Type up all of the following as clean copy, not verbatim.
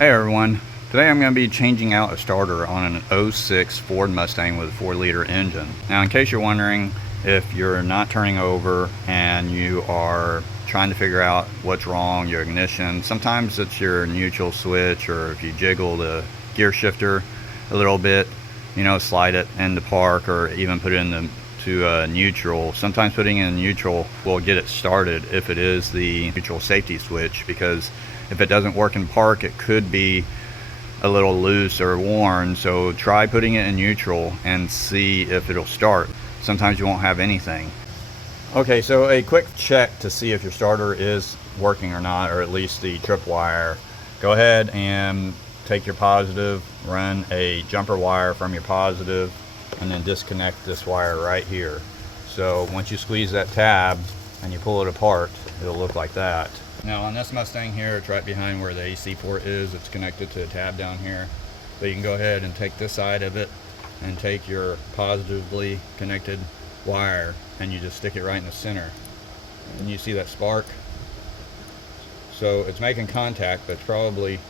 Hey everyone, today I'm going to be changing out a starter on an 06 Ford Mustang with a 4-liter engine. Now in case you're wondering, if you're not turning over and you are trying to figure out what's wrong, your ignition, sometimes it's your neutral switch, or if you jiggle the gear shifter a little bit, you know, slide it into park or even put it into neutral. Sometimes putting it in neutral will get it started if it is the neutral safety switch, because if it doesn't work in park, it could be a little loose or worn. So try putting it in neutral and see if it'll start. Sometimes you won't have anything. Okay, so a quick check to see if your starter is working or not, or at least the trip wire. Go ahead and take your positive, run a jumper wire from your positive, and then disconnect this wire right here. So once you squeeze that tab and you pull it apart, it'll look like that. Now on this Mustang here, it's right behind where the AC port is. It's connected to a tab down here. So you can go ahead and take this side of it and take your positively connected wire and you just stick it right in the center. And you see that spark? So it's making contact, but it's probably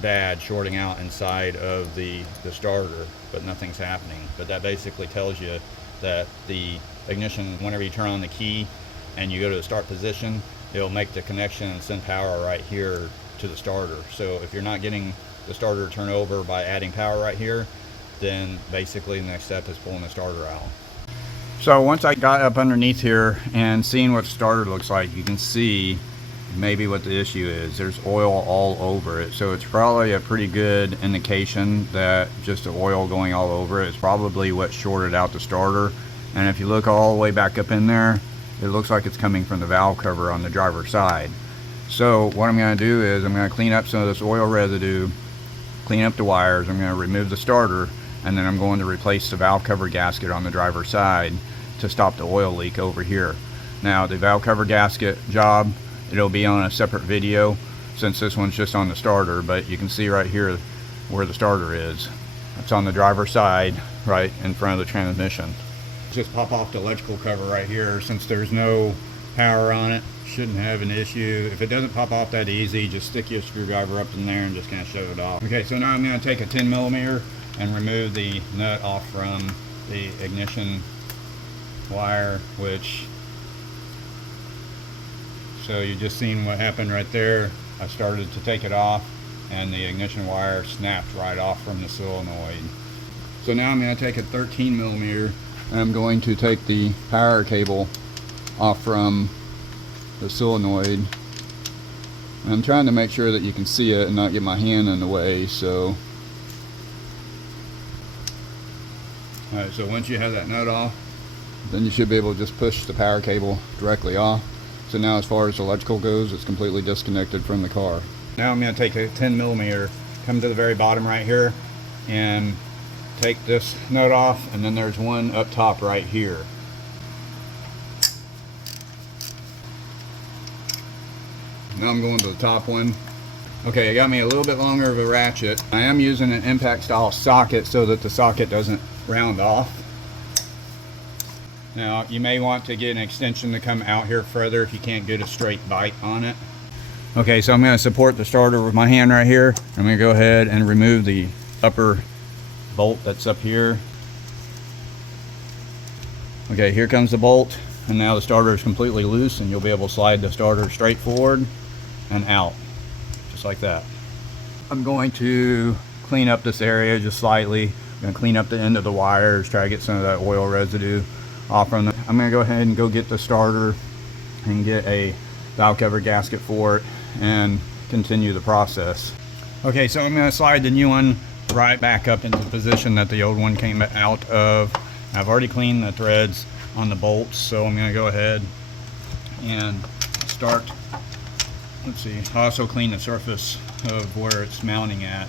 bad shorting out inside of the starter, but nothing's happening. But that basically tells you that the ignition, whenever you turn on the key and you go to the start position, it'll make the connection and send power right here to the starter. So if you're not getting the starter to turn over by adding power right here, then basically the next step is pulling the starter out. So once I got up underneath here and seeing what the starter looks like, you can see maybe what the issue is. There's oil all over it, so it's probably a pretty good indication that just the oil going all over it is probably what shorted out the starter. And if you look all the way back up in there, it looks like it's coming from the valve cover on the driver's side. So what I'm going to do is I'm going to clean up some of this oil residue, clean up the wires, I'm going to remove the starter, and then I'm going to replace the valve cover gasket on the driver's side to stop the oil leak over here. Now the valve cover gasket job, it'll be on a separate video since this one's just on the starter, but you can see right here where the starter is. It's on the driver's side right in front of the transmission. Just pop off the electrical cover right here. Since there's no power on it, shouldn't have an issue. If it doesn't pop off that easy, just stick your screwdriver up in there and just kind of shove it off. Okay, so now I'm going to take a 10mm and remove the nut off from the ignition wire, so you just seen what happened right there. I started to take it off and the ignition wire snapped right off from the solenoid. So now I'm going to take a 13mm and I'm going to take the power cable off from the solenoid. And I'm trying to make sure that you can see it and not get my hand in the way. So alright, so once you have that nut off, then you should be able to just push the power cable directly off. So now as far as electrical goes, it's completely disconnected from the car. Now I'm going to take a 10mm, come to the very bottom right here, and take this nut off, and then there's one up top right here. Now I'm going to the top one. Okay, it got me a little bit longer of a ratchet. I am using an impact style socket so that the socket doesn't round off. Now you may want to get an extension to come out here further if you can't get a straight bite on it. Okay, so I'm going to support the starter with my hand right here. I'm going to go ahead and remove the upper bolt that's up here. Okay, here comes the bolt, and now the starter is completely loose, and you'll be able to slide the starter straight forward and out, just like that. I'm going to clean up this area just slightly. I'm going to clean up the end of the wires, try to get some of that oil residue off from them. I'm going to go ahead and go get the starter and get a valve cover gasket for it and continue the process. Okay, so I'm going to slide the new one right back up into the position that the old one came out of. I've already cleaned the threads on the bolts, so I'm going to go ahead and start. Let's see, I also clean the surface of where it's mounting at,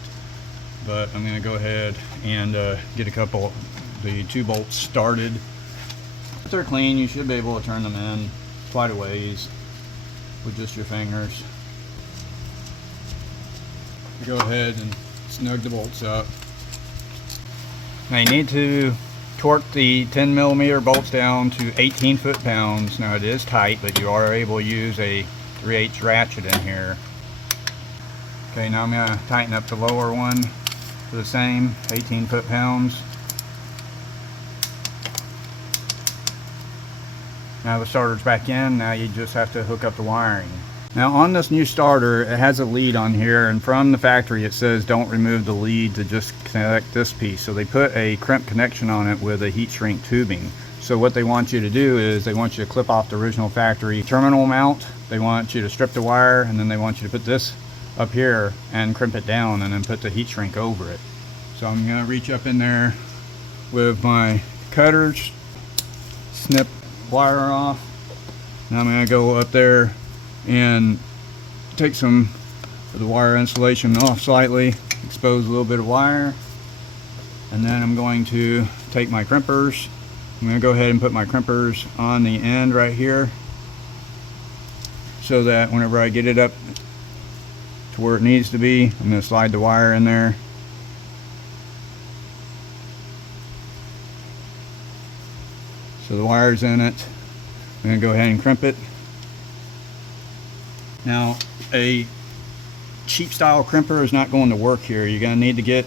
but I'm going to go ahead and get the two bolts started. If they're clean, you should be able to turn them in quite a ways with just your fingers. Go ahead and snug the bolts up. Now you need to torque the 10mm bolts down to 18 foot-pounds. Now it is tight, but you are able to use a 3/8 ratchet in here. Okay, now I'm going to tighten up the lower one for the same 18 foot-pounds. Now the starter's back in. Now you just have to hook up the wiring. Now on this new starter, it has a lead on here, and from the factory it says don't remove the lead to just connect this piece. So they put a crimp connection on it with a heat shrink tubing. So what they want you to do is they want you to clip off the original factory terminal mount. They want you to strip the wire, and then they want you to put this up here and crimp it down and then put the heat shrink over it. So I'm going to reach up in there with my cutters, snip wire off. Now I'm going to go up there and take some of the wire insulation off slightly, expose a little bit of wire, and then I'm going to take my crimpers. I'm going to go ahead and put my crimpers on the end right here so that whenever I get it up to where it needs to be, I'm going to slide the wire in there. So the wire's in it. I'm going to go ahead and crimp it. Now, a cheap style crimper is not going to work here. You're going to need to get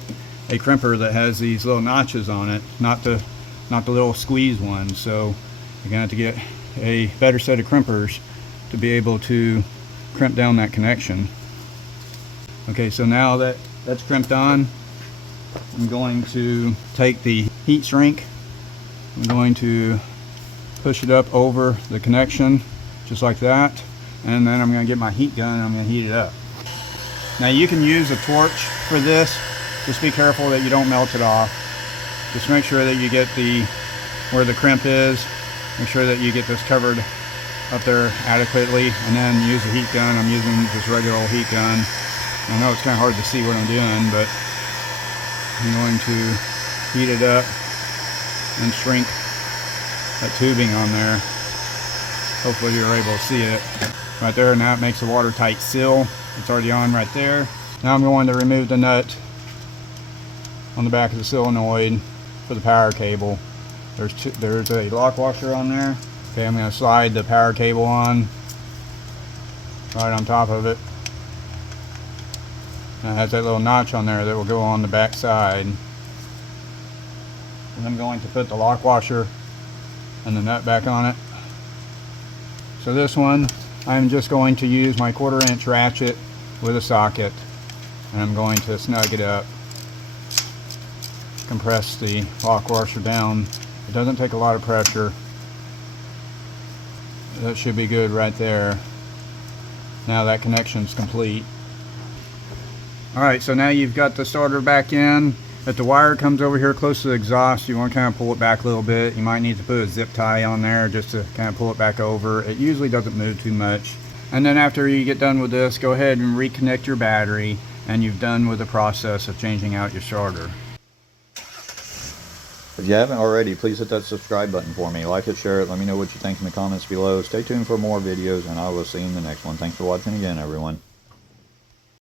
a crimper that has these little notches on it, not the little squeeze ones. So you're going to have to get a better set of crimpers to be able to crimp down that connection. Okay, so now that that's crimped on, I'm going to take the heat shrink. I'm going to push it up over the connection just like that, and then I'm going to get my heat gun and I'm going to heat it up. Now you can use a torch for this. Just be careful that you don't melt it off. Just make sure that you get where the crimp is. Make sure that you get this covered up there adequately, and then use the heat gun. I'm using this regular old heat gun. I know it's kind of hard to see what I'm doing, but I'm going to heat it up and shrink that tubing on there. Hopefully you're able to see it right there. Now it makes a watertight seal. It's already on right there. Now I'm going to remove the nut on the back of the solenoid for the power cable. There's a lock washer on there. Okay, I'm going to slide the power cable on right on top of it. And it has that little notch on there that will go on the back side. And I'm going to put the lock washer and the nut back on it. So this one, I'm just going to use my 1/4 inch ratchet with a socket, and I'm going to snug it up, compress the lock washer down. It doesn't take a lot of pressure. That should be good right there. Now that connection's complete. Alright, so now you've got the starter back in. If the wire comes over here close to the exhaust, you want to kind of pull it back a little bit. You might need to put a zip tie on there just to kind of pull it back over. It usually doesn't move too much. And then after you get done with this, go ahead and reconnect your battery, and you've done with the process of changing out your starter. If you haven't already, please hit that subscribe button for me. Like it, share it, let me know what you think in the comments below. Stay tuned for more videos, and I will see you in the next one. Thanks for watching again, everyone.